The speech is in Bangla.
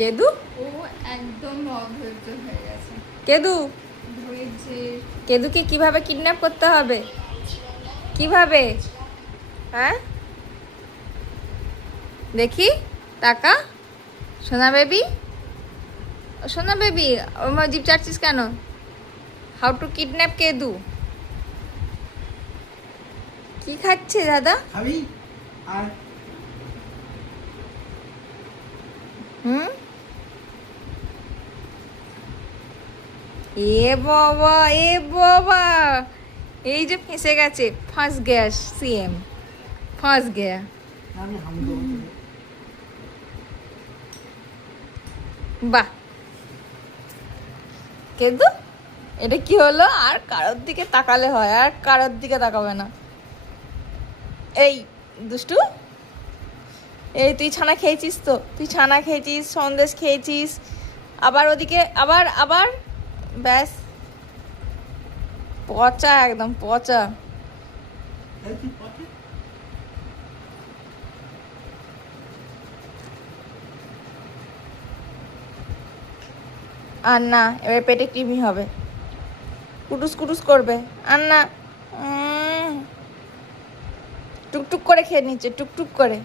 কেদু ও একদম অধৈর্য হয়ে গেছে। কেদু ধৈর্যের কেদুকে কিভাবে কিডন্যাপ করতে হবে? কিভাবে? হ্যাঁ দেখি, টাকা সোনা বেবি, সোনা বেবি ওর জিপ চাচ্ছিস কেন? How to kidnap Kedu? কি খাচ্ছে দাদা? খাবি আর হুম, এ বাবা, এ বাবা, এই যে ফেঁসে গেছে, ফাঁস গ্যাস সিএম, ফাঁস গেয়া। আমি হাম দেবো তোকে। বাহ কেদু, এটা কি হলো? আর কারোর দিকে তাকালে হয়, আর কারোর দিকে তাকাবে না। এই দুষ্টু, এই তুই ছানা খেয়েছিস তো, তুই ছানা খেয়েছিস, সন্দেশ খেয়েছিস, আবার ওদিকে আবার আবার, ব্যাস পচা, একদম পচা। এই তুই পথে আর না, এবার পেটে কৃমি হবে, কুটুস কুটুস করবে। আর না, টুকটুক করে খেয়ে নিচ্ছে, টুকটুক করে।